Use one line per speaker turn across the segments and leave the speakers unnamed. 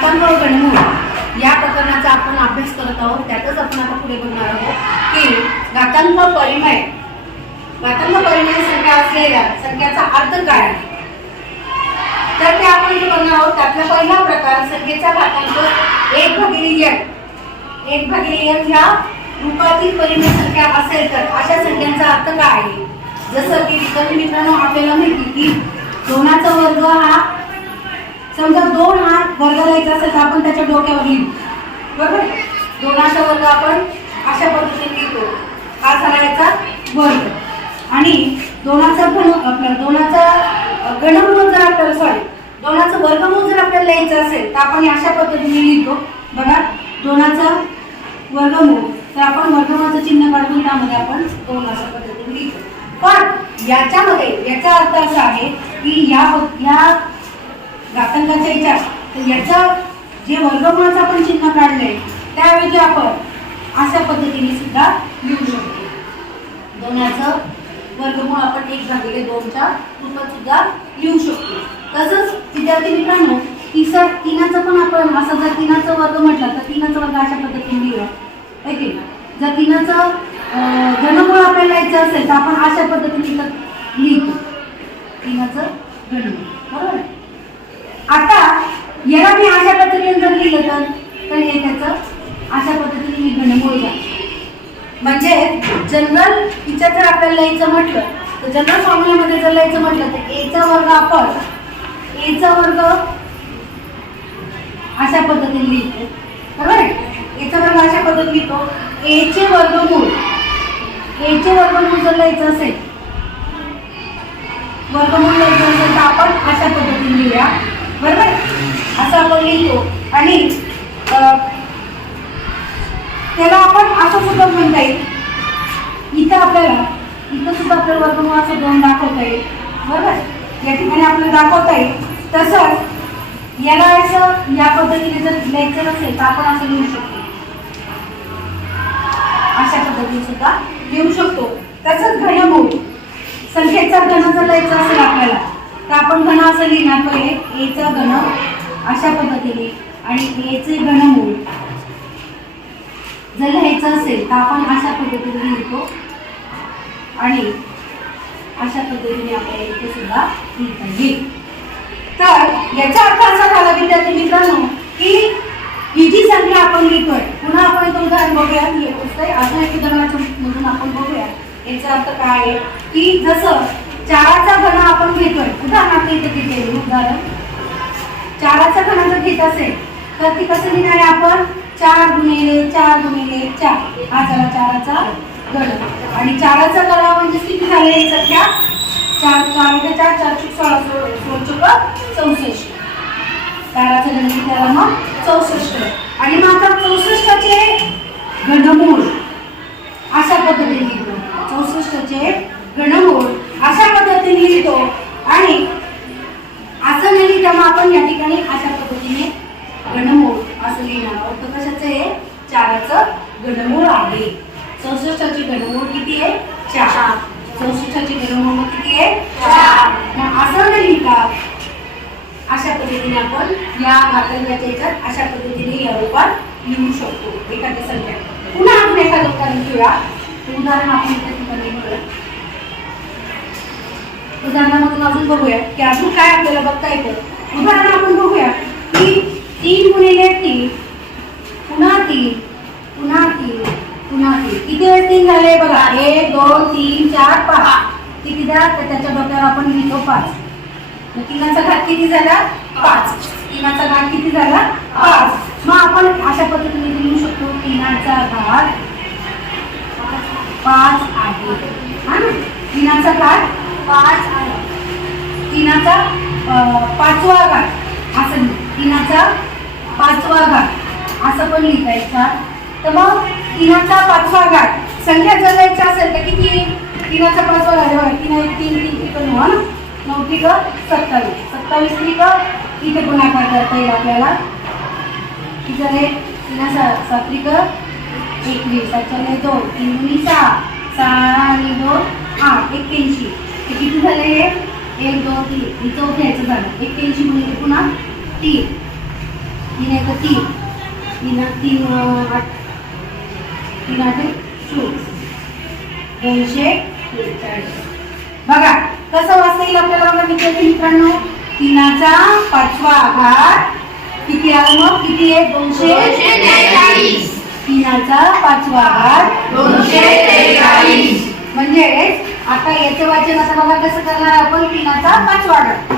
घातांक व या प्रकरणाचा आपण अभ्यास करत आहोत त्यातच आपण आता पुढे बघणार आहोत की घातांक परिमय घातांक परिमय संख्या असलेल्या संख्याचा अर्थ काय आहे? तर ते आपण जे बघणार आहोत त्यातला पहिला प्रकार संख्येचा घातांक एक भागिले एन एक भागिले एन ह्या रूपातील परिमय संख्या असेल तर अशा संख्यांचा अर्थ काय आहे? जसं की विद्यार्थी मित्रांनो आपल्याला माहिती की दोनाचा वर्ग हा समजा दोन हा वर्ग द्यायचा असेल तर आपण त्याच्या डोक्यावर लिहितो बरोबर? दोनाचा वर्ग आपण अशा पद्धतीने लिहितो. हा झाला याचा वर्ग. आणि दोनाचा घन आपला दोनाचा गणमूळ जर आपल्याला सॉरी दोनाचं वर्गमूळ जर आपल्याला लिहायचं असेल तर आपण अशा पद्धतीने लिहितो. बघा दोनाचा वर्गमूळ. तर आपण वर्गमूळाचं चिन्ह काढून त्यामध्ये आपण दोन अशा पद्धतीने लिहितो. पण याच्यामध्ये याचा अर्थ असा आहे की या या घातांकाच्या याच्या तर याचा जे वर्गमुळाचं आपण चिन्ह काढलंय त्याऐवजी आपण अशा पद्धतीने सुद्धा लिहू शकतो. दोन्याचं वर्गमूळ आपण एक भागिले दोनच्या रूपात सुद्धा लिहू शकतो. तसंच विद्यार्थी मित्रांनो तिसर तिनाचं पण आपण असं जर तिनाचं वर्ग म्हटलं तर तिनाचं वर्ग अशा पद्धतीने लिहिलं है की जर तिनाचं घनमूळ आपल्याला लिहायचं असेल तर आपण अशा पद्धतीने तर लिहितो. तिनाचं घनमूळ. बरोबर? आता याला मी अशा पद्धतीने जर लिहिलं तर तर हे त्याचं अशा पद्धतीने मी घनमूळ म्हणजे जनरल तिच्यात जर आपल्याला लिहायचं म्हटलं तर जनरल फॉर्म्युलामध्ये जर लिहायचं म्हटलं तर एचा वर्ग आपण एचा वर्ग अशा पद्धतीने लिहितो. बरोबर आहे? एचा वर्ग अशा पद्धतीने लिहितो. एचे वर्गमूळ एचे वर्गमूळ जर लिहायचं असेल वर्गमूळ लिहायचं असेल तर आपण अशा पद्धतीने लिहूया. बरोबर? असं आपण लिहितो. आणि त्याला आपण असं सुद्धा म्हणता येईल. इथं आपल्याला इथं सुद्धा आपल्याला वर्गमूळ असं दोन दाखवता येईल. बरोबर? या ठिकाणी आपल्याला दाखवता येईल. तसंच याला असं या पद्धतीने जर लिहायचं असेल तर आपण असं लिहू शकतो. अशा पद्धतीने सुद्धा लिहू शकतो. तसंच घनमूळ. संख्येचा घन जर लिहायचा असेल आपल्याला तर आपण घन असं लिहिणार पहिले एचा घन अशा पद्धतीने आणि एचे घनमूळ जर लिहायचं असेल तर आपण अशा पद्धतीने लिहितो. आणि अशा पद्धतीने आपल्याला इथे सुद्धा लिहिता येईल. तर याचा अर्थ असा झाला विद्यार्थी मित्रांनो की ही जी संख्या आपण लिहितोय पुन्हा आपण इथं उदाहरण बघूया की अजून एक उदाहरणाच्या मधून आपण बघूया याचा अर्थ काय आहे? की जसं चाराचा घन आपण घेतोय. उदाहरणार्थ इथे किती उदाहरण चाराचा घन जर घेत असेल. तर ती कसं लिहिणार आहे आपण? चार गुणिले चार गुणिले चार. हा झाला चाराचा गड आणि चाराचा गळा म्हणजे किती झाले सध्या? चार चार चार चार चुक सोळा सोळ चुक चौसष्ट. चाराचं गण किती मग चौसष्ट. आणि मग आता चौसष्टचे घनमूळ. अशा पद्धतीने घेतो. चौसष्टचे घनमूळ. पद्धतीने लिहितो. आणि असं नाही लिहिता मग आपण या ठिकाणी अशा पद्धतीने घनमूळ असं लिहिणार आहोत. तर कशाचं आहे? चाराचं घनमूळ आहे. चौसष्टाची घनमूळ किती आहे? चार. चौसष्टाची घनमूळ मग किती आहे? चार. मग असं नाही लिहिता. अशा पद्धतीने आपण या घातल्याच्या याच्यात अशा पद्धतीने या रूपात लिहू शकतो. एखाद्या संख्या. पुन्हा आपण एखादं उदाहरण घेऊया. उदाहरण आपण त्या ठिकाणी बघूया उदाहरणामधून अजून बघूया की अजून काय आपल्याला बघता येतं. उदाहरण आपण बघूया की तीन गुणिले तीन पुन्हा तीन पुन्हा तीन पुन्हा तीन. किती वेळ तीन झाले? बघा एक दोन तीन चार पहा. किती द्या? तर त्याच्या डोक्यावर आपण लिहितो पाच. मग घात किती झाला? पाच. तिनाचा घात किती झाला? पाच. मग आपण अशा पद्धतीने लिहू शकतो. तिनाचा घात पाच आहे. हा ना? घात पाच तिनाचा पाचवा घात असं तिनाचा पाचवा घात असं पण लिहिता तर मग तिनाचा पाचवा घाट. संख्या जर असेल तर किती? येईल? पाचवा घाट बघा. तीन एक तीन तीन त्रिक नऊ हा ना? नऊ त्रिक सत्तावीस. सत्तावीस त्रिक इथे गुणाकार करता येईल आपल्याला. किती आहे? तिना सा- सात त्रिक एकवीस त्याच्याने दोन. तीन सहा. सहा आणि दोन. आठ एक्क्याऐंशी किती झाले हे? एक दोन तीन. हे चौथ्याचं झालं. एक्क्याऐंशी गुणिले पुन्हा. तीन. तीन एक तीन. तीन तीन आठ. तीन आठ चोवीस दोनशे त्रेचाळीस. बघा कसं वाचता येईल आपल्याला बघा विद्यार्थी मित्रांनो? तीनाचा पाचवा आघात किती आलं मग? किती आहे? दोनशे. तीनाचा पाचवा आघात
दोनशे.
म्हणजे आता याचं वाचन आता बघा कसं करणार आपण. तीनाचा पाचवा आघात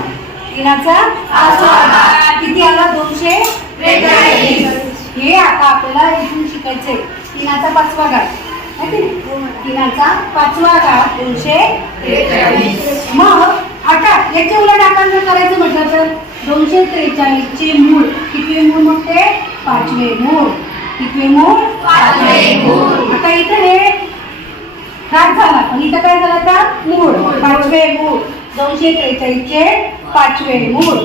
तीनाचा
पाचवा.
किती आला? दोनशे. हे आता आपल्याला इथून शिकायचंय. तीनाचा पाचवा है नाही? तीनाचा पाचवा घात दोनशे. मग आता याच्या उलट आपण जर करायचं म्हटलं तर दोनशे त्रेचाळीस चे मूळ. कितवे मूळ मग ते? पाचवे मूळ. कितवे मूळ. आता इथं हे हात झाला? पण इथं काय झालं तर मूळ. पाचवे मूळ. दोनशे त्रेचाळीसचे पाचवे मूळ.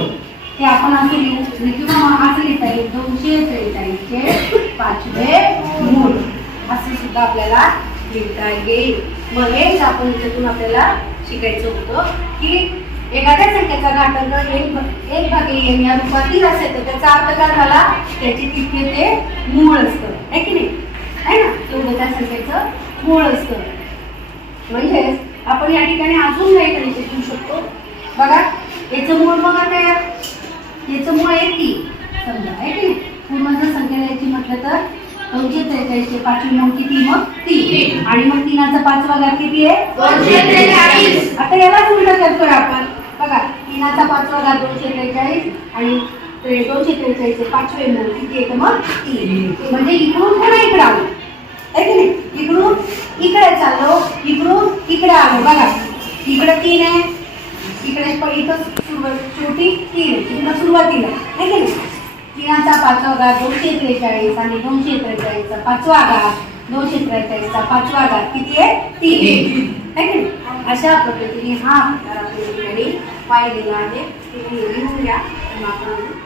हे आपण असे लिहू. म्हणजे किंवा असं लिहिता येईल. दोनशे त्रेचाळीसचे पाचवे मूळ. असे सुद्धा आपल्याला लिहिता येईल. मग हेच आपण त्यातून आपल्याला शिकायचं होतं की एखाद्या संख्येचा घाटक एक भ- एक भागी एन या रूपातील असेल तर त्याचा अर्थ काय झाला? त्याची तितके ते मूळ असतं. आहे की नाही? आहे ना? तेवढं त्या संख्येचं मूळ असतं. म्हणजेच आपण या ठिकाणी अजून काही गणित शिकू शकतो. बघा याचं मूळ बघा तयार. याचं मूळ आहे तीन समजा आहे की पूर्ण जर संख्या द्यायची म्हटलं तर दोनशे त्रेचाळीसचे पाचवी मग किती मग तीन. आणि मग तीनाचा पाचवा घात किती आहे. आता यालाच उलट करतोय आपण. बघा तीनाचा पाचवा घात दोनशे त्रेचाळीस आणि ते दोनशे त्रेचाळीसचे पाचवे मूळ किती येतं मग तीन. म्हणजे इकडून पुन्हा इकडे आलो आहे की नाही इकडून इकडे चाललो इकडून इकडे आलो बघा. इकडे तीन आहे. इकडे इथं सुरुवात शेवटी तीन आहे. इकडं सुरुवातीला आहे. की नाही? तीनाचा पाचवा घात दोनशे त्रेचाळीस आणि दोनशे त्रेचाळीसचा पाचवा घात दोनशे त्रेचाळीसचा पाचवा घात किती आहे? तीन. आहे की नाही? अशा पद्धतीने हा ठिकाणी पाहिलेला आहे. तुम्ही लिहून घ्या. आपण